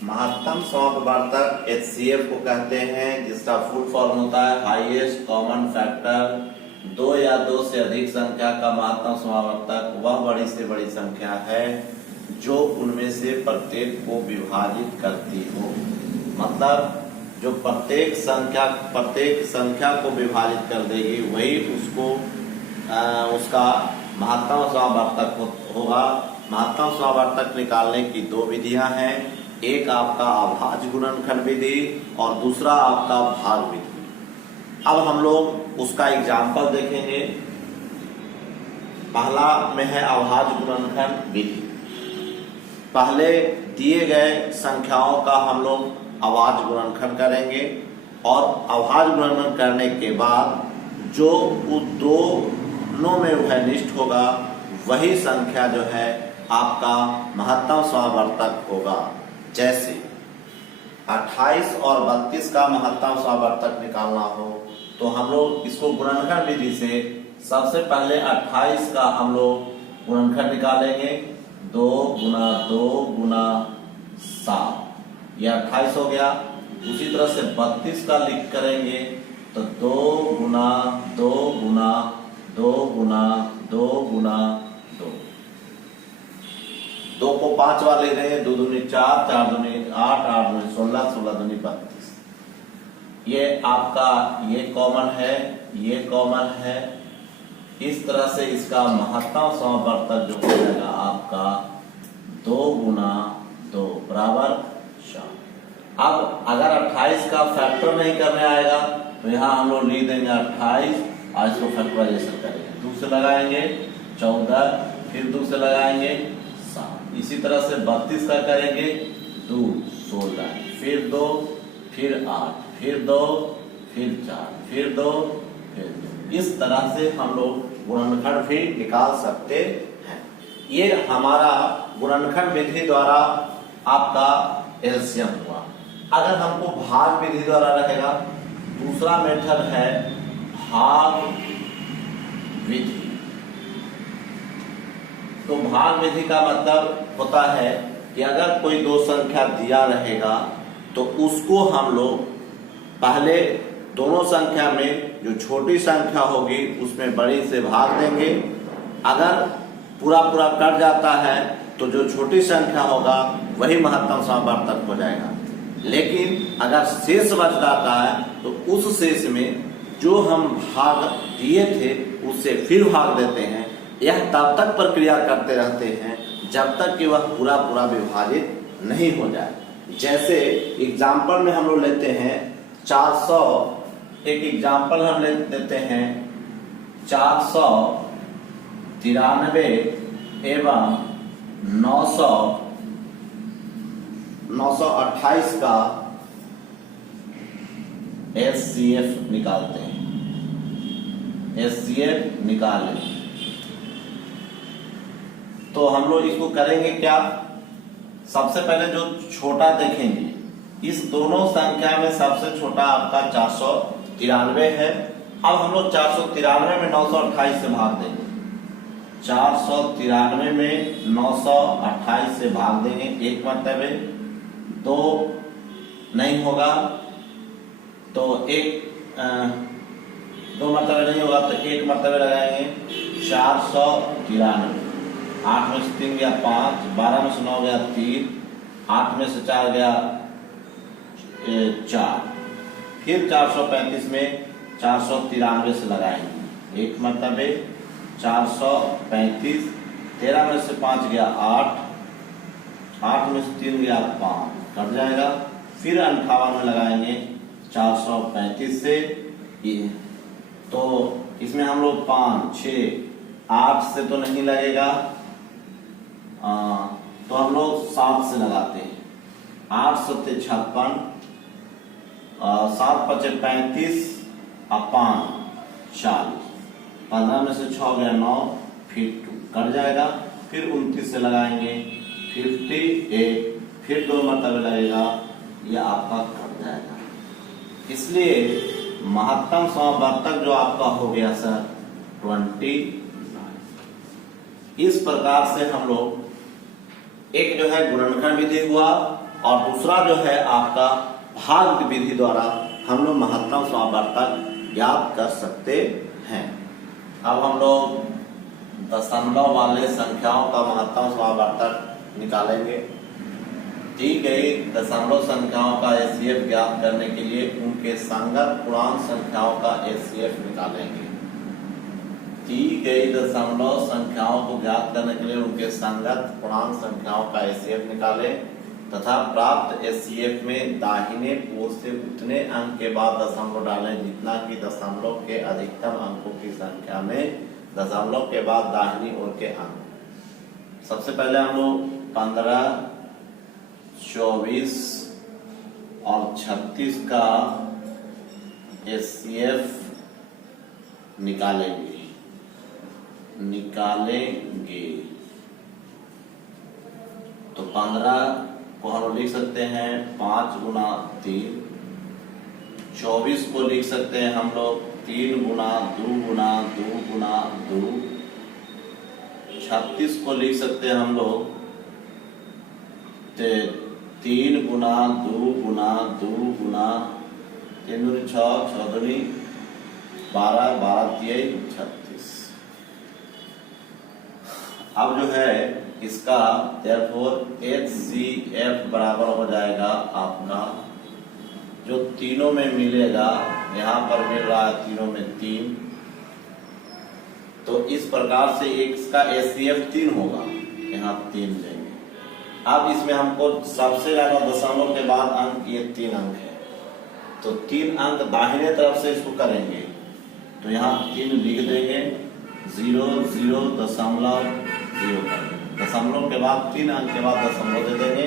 महत्तम समापवर्तक HCF को कहते हैं, जिसका फुल फॉर्म होता है हाईएस्ट कॉमन फैक्टर। दो या दो से अधिक संख्या का महत्तम समापवर्तक वह बड़ी से बड़ी संख्या है जो उनमें से प्रत्येक को विभाजित करती हो। मतलब जो प्रत्येक संख्या को विभाजित कर देगी वही उसका महत्तम समापवर्तक होगा। महत्तम समापवर्तक निकालने की दो विधियां हैं, एक आपका अभाज्य गुणनखंड विधि और दूसरा आपका भाग विधि। अब हम लोग उसका एग्जाम्पल देखेंगे। पहला में है अभाज्य गुणनखंड विधि। पहले दिए गए संख्याओं का हम लोग अभाज्य गुणनखंड करेंगे और अभाज्य गुणनखंड करने के बाद जो उन दोनों में उभयनिष्ठ होगा वही संख्या जो है आपका महत्तम समापवर्तक होगा। जैसे 28 और 32 का महत्तम समापवर्तक निकालना हो तो हम लोग इसको गुणनखंड विधि से सबसे पहले 28 का हम लोग गुणनखंड निकालेंगे। 2 गुना 2 गुना 7 यह 28 हो गया। उसी तरह से 32 का लिख करेंगे तो 2 गुना 2 गुना 2 गुना 2 गुना 2। 2 को 5 बार ले रहे हैं, 2 दूनी 4, 4 दूनी 8, 8 दूनी 16, 16 दूनी 32। ये आपका ये कॉमन है, ये कॉमन है। इस तरह से इसका महत्तम समापवर्तक जो हो जाएगा आपका 2 गुना 2 बराबर 4। अब अगर 28 का फैक्टर नहीं करने आएगा तो यहाँ हम लोग लिख देंगे 28 और इसको फैक्टराइजेशन करेंगे। 2 से लगाएंगे 14, फिर 2 से लगाएंगे 7। इसी तरह से 32 का करेंगे 2 16, फिर 2, फिर 8, फिर 2, फिर 4, फिर 2, फिर 2। इस तरह से हम लोग गुणनखंड भी निकाल सकते हैं। ये हमारा गुणनखंड विधि द्वारा आपका एलसीएम हुआ। अगर हमको भाग विधि द्वारा रहेगा, दूसरा मेथड है भाग विधि। तो भाग विधि का मतलब होता है कि अगर कोई दो संख्या दिया रहेगा तो उसको हम लोग पहले दोनों संख्या में जो छोटी संख्या होगी उसमें बड़ी से भाग देंगे। अगर पूरा पूरा कट जाता है तो जो छोटी संख्या होगा वही महत्तम समापवर्तक हो जाएगा। लेकिन अगर शेष बच जाता है तो उस शेष में जो हम भाग दिए थे उससे फिर भाग देते हैं। यह तब तक प्रक्रिया करते रहते हैं जब तक कि वह पूरा पूरा विभाजित नहीं हो जाए। जैसे एग्जाम्पल में हम लोग लेते हैं 400, एक एग्जाम्पल हम लेते हैं 493 एवं 928 का HCF निकालते हैं। HCF निकालें तो हम लोग इसको करेंगे क्या, सबसे पहले जो छोटा देखेंगे, इस दोनों संख्या में सबसे छोटा आपका 493 है। अब हम लोग 493 में 928 से भाग देंगे। 493 में 928 से भाग देंगे, एक मरतबे, 2 नहीं होगा तो दो मरतबे नहीं होगा तो एक मरतबे लगाएंगे। 493, 8 में से 3 गया 5, 12 में से 9 गया 3, 8 में से 4 गया 4, फिर 435 में 493 से लगाएंगे, एक मरतबे 435, 13 में से 5 गया 8, 8 में से 3 गया 5, कट जाएगा। फिर 58 में लगाएंगे 435 से, तो इसमें हम लोग 5, 6, 8 से तो नहीं लगेगा, तो हम लोग 7 से लगाते हैं। 8 सत्ते 56, 7 पचे 35 और 5 40, 15 में से 6 गया 9, फिर 2 कट जाएगा। फिर 29 से लगाएंगे 58, फिर 2 मरतबे लगेगा, यह आपका कट जाएगा। इसलिए महत्तम समापवर्तक जो आपका हो गया सर 29। इस प्रकार से हम लोग एक जो है गुणनखंड विधि हुआ और दूसरा जो है आपका भाग विधि द्वारा हम लोग महत्तम समावर्तक ज्ञात कर सकते हैं। अब हम लोग दशमलव वाले संख्याओं का महत्तम समावर्तक निकालेंगे। दी गई दशमलव संख्याओं का एचसीएफ ज्ञात करने के लिए उनके संगत पूर्णांक संख्याओं का एचसीएफ निकालेंगे। दी गई दशमलव संख्याओं को ज्ञात करने के लिए उनके संगत पूर्णांक संख्याओं का एचसीएफ निकालें तथा प्राप्त एचसीएफ में दाहिने ओर से उतने अंक के बाद दशमलव डालें जितना कि दशमलव के अधिकतम अंकों की संख्या में दशमलव के बाद दाहिनी ओर के अंक। सबसे पहले हम लोग 15, 24 और 36 का एचसीएफ निकालेंगे। तो 15 को हम लिख सकते हैं 5 गुना 3, 24 को लिख सकते हैं हम लोग 3 गुना 2 गुना 2 गुना 2, 36 को लिख सकते हैं हम लोग 3 गुना 2 गुना 2 गुना 3 दूनी 6, 6 दूनी 12, 12 तिहाई 36। अब जो है इसका therefore HCF बराबर हो जाएगा आपका जो तीनों में मिलेगा, यहाँ पर मिल रहा है तीनों में 3, तो इस प्रकार से इसका HCF 3 होगा, यहाँ 3 लेंगे। अब इसमें हमको सबसे ज्यादा दशमलव के बाद अंक ये 3 अंक है, तो 3 अंक दाहिने तरफ से इसको करेंगे, तो यहाँ 3 लिख देंगे, 0 0 दशमलव 0 दशमलव के बाद 3 अंक के बाद दशमलव दे देंगे।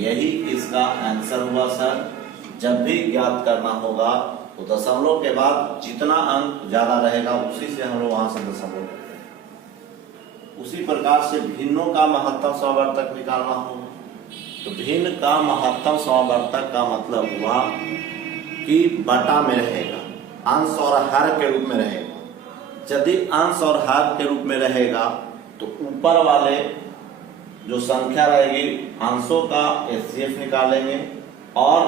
यही इसका आंसर हुआ सर। जब भी ज्ञात करना होगा तो दशमलव के बाद जितना अंक ज्यादा रहेगा उसी से हम लोग वहां से दशमलव करते हैं। उसी प्रकार से भिन्नों का महत्तम समावर्तक निकालना होगा। तो भिन्न का महत्तम समावर्तक का मतलब हुआ कि बटा में रहेगा, अंश और हर के रूप में रहेगा। यदि अंश और हर के रूप में रहेगा तो ऊपर वाले जो संख्या रहेगी अंशों का एचसीएफ निकालेंगे और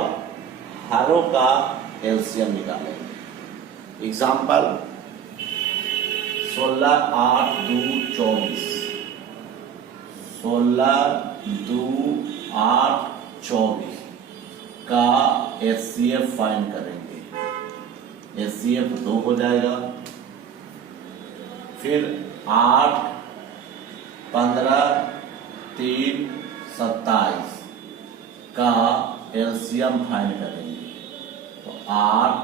हरों का एलसीएम निकालेंगे। एग्जाम्पल 16 8 2 24, 16 2 8 24 का एचसीएफ फाइंड करेंगे। एचसीएफ 2 हो जाएगा। फिर 8 15 3 27 का एलसीएम फाइंड करेंगे। तो 8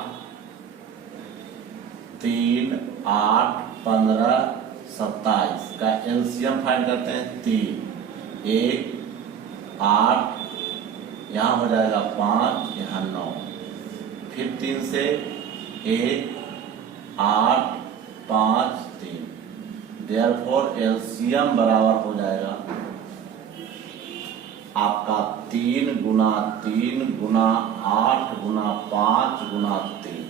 3 8 15 27 का एलसीएम फाइंड करते हैं 3 1 8, यहाँ हो जाएगा 5, यहाँ 9, फिर 3 से 1 8 5 3। देयरफॉर एलसीएम बराबर हो जाएगा आपका 3 गुना 3 गुना 8 गुना 5 गुना 3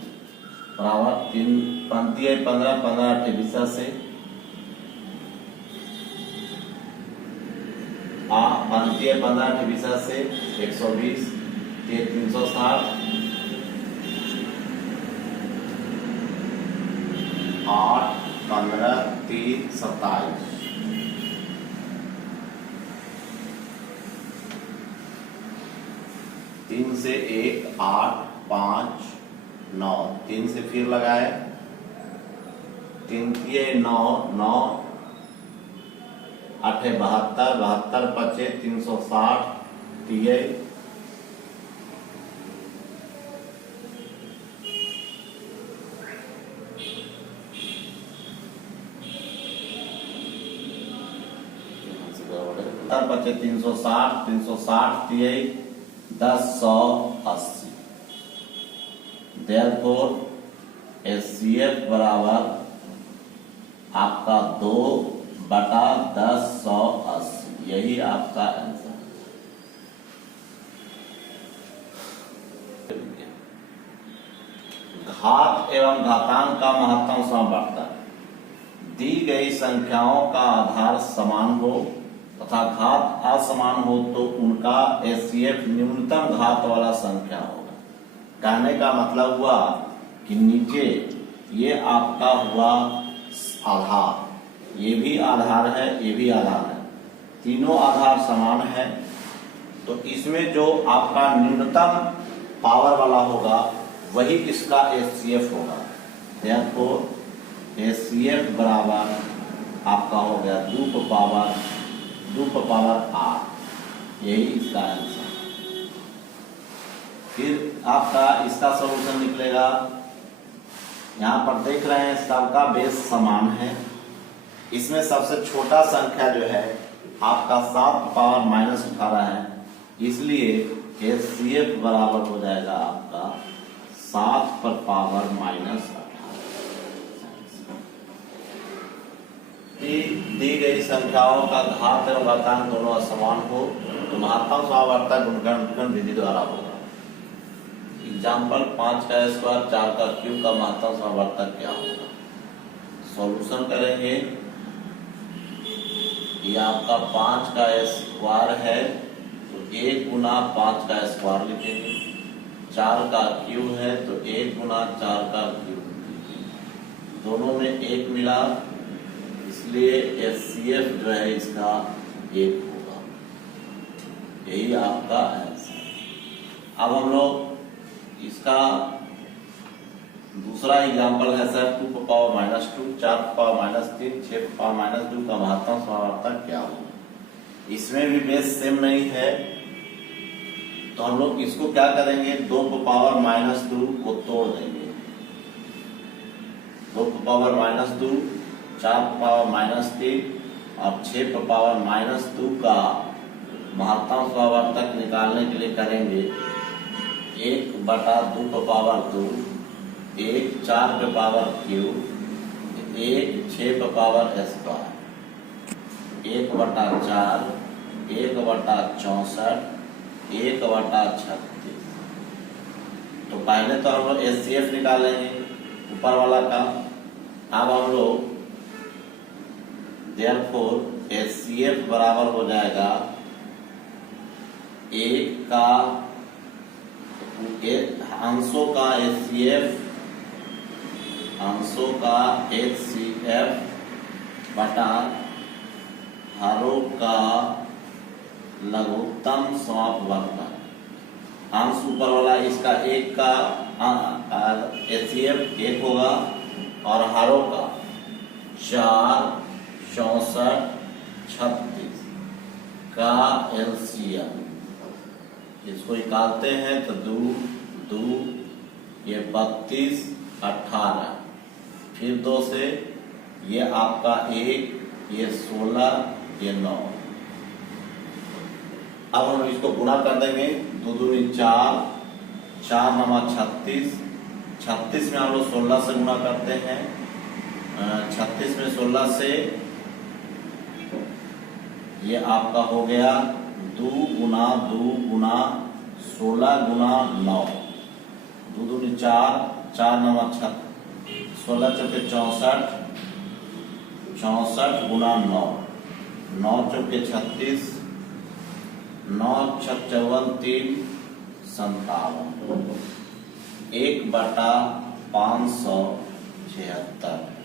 बराबर 3 पंक्ति है 15 15 28 से पंक्ति है 15 28 से 120 360 8 15 3 27। 3 से 1 8 5 9, 3 से फिर लगाए 3 9 9 8 72 72 5 360 दिए 360 360 दिए 1080। देयरफॉर एचसीएफ बराबर आपका 2/1080, यही आपका आंसर है। घात एवं घातांक का महत्तम समावर्तक। दी गई संख्याओं का आधार समान हो तथा घात असमान हो तो उनका एचसीएफ न्यूनतम घात वाला संख्या होगा। कहने का मतलब हुआ कि नीचे ये आपका हुआ आधार, ये भी आधार है, ये भी आधार है, तीनों आधार समान है, तो इसमें जो आपका न्यूनतम पावर वाला होगा वही इसका एचसीएफ होगा। therefore एचसीएफ बराबर आपका हो गया 2 पावर 8, यही इसका आंसर। फिर आपका इसका सॉल्यूशन निकलेगा, यहाँ पर देख रहे हैं सबका बेस समान है, इसमें सबसे छोटा संख्या जो है आपका 7 पावर माइनस 18 है, इसलिए एचसीएफ बराबर हो जाएगा आपका 7 पर पावर माइनस 18। दी गई संख्याओं का घात एवं घातांक दोनों असमान हो तो महत्तम समावर्तक गुणनखंड विधि द्वारा होगा। एग्जाम्पल 5 का स्क्वायर 4 का क्यूब का महत्तम समावर्तक क्या होगा? सॉल्यूशन करेंगे, ये आपका 5 का स्क्वायर है तो 1 गुना 5 का स्क्वायर लिखेंगे, 4 का क्यूब है तो 1 गुना 4 का क्यूब लिखेंगे, दोनों में 1 मिला, इसलिए एचसीएफ जो है इसका 1 होगा, यही आपका आंसर। अब हम लोग इसका दूसरा एग्जाम्पल है सर 2 पर पावर माइनस 2, 4 पर पावर माइनस 3, 6 पर पावर माइनस 2 का महत्तम समावर्तक क्या होगा? इसमें भी बेस सेम नहीं है, तो हम लोग इसको क्या करेंगे, 2 पर पावर माइनस 2 को तोड़ देंगे, 2 पर पावर माइनस 2, 4 पर पावर माइनस 3 और 6 पर पावर माइनस 2 का महत्तम समावर्तक निकालने के लिए करेंगे 1/2 पर पावर 2, 1 4 पे पावर क्यूब, 1 6 पे पावर स्क्वायर, 1/4, 1/64, 1/36। तो पहले तो हम लोग एचसीएफ निकालेंगे ऊपर वाला का। अब हम लोग देयरफॉर एचसीएफ बराबर हो जाएगा 1 का अंशों का एचसीएफ, अंशों का एचसीएफ बटा हरों का लघुत्तम समापवर्तक। अंश ऊपर वाला इसका 1 का एचसीएफ 1 होगा और हरों का 4, 64, 36 का एलसीएम, इसको निकालते हैं तो 2 ये 32, 18, फिर 2 से ये आपका 1, ये 16, ये 9। अब हम इसको गुणा कर देंगे, 2 दूनी 4, 4 9 36, 36 में हम लोग 16 से गुणा करते हैं, 36 में 16 से ये आपका हो गया 2 गुना 16 गुना 9, 2 दूनी 4, 4 9 16 चौके 64, 64 गुना 9, 9 चौके 36, 9 6 54 3 57, 1/576।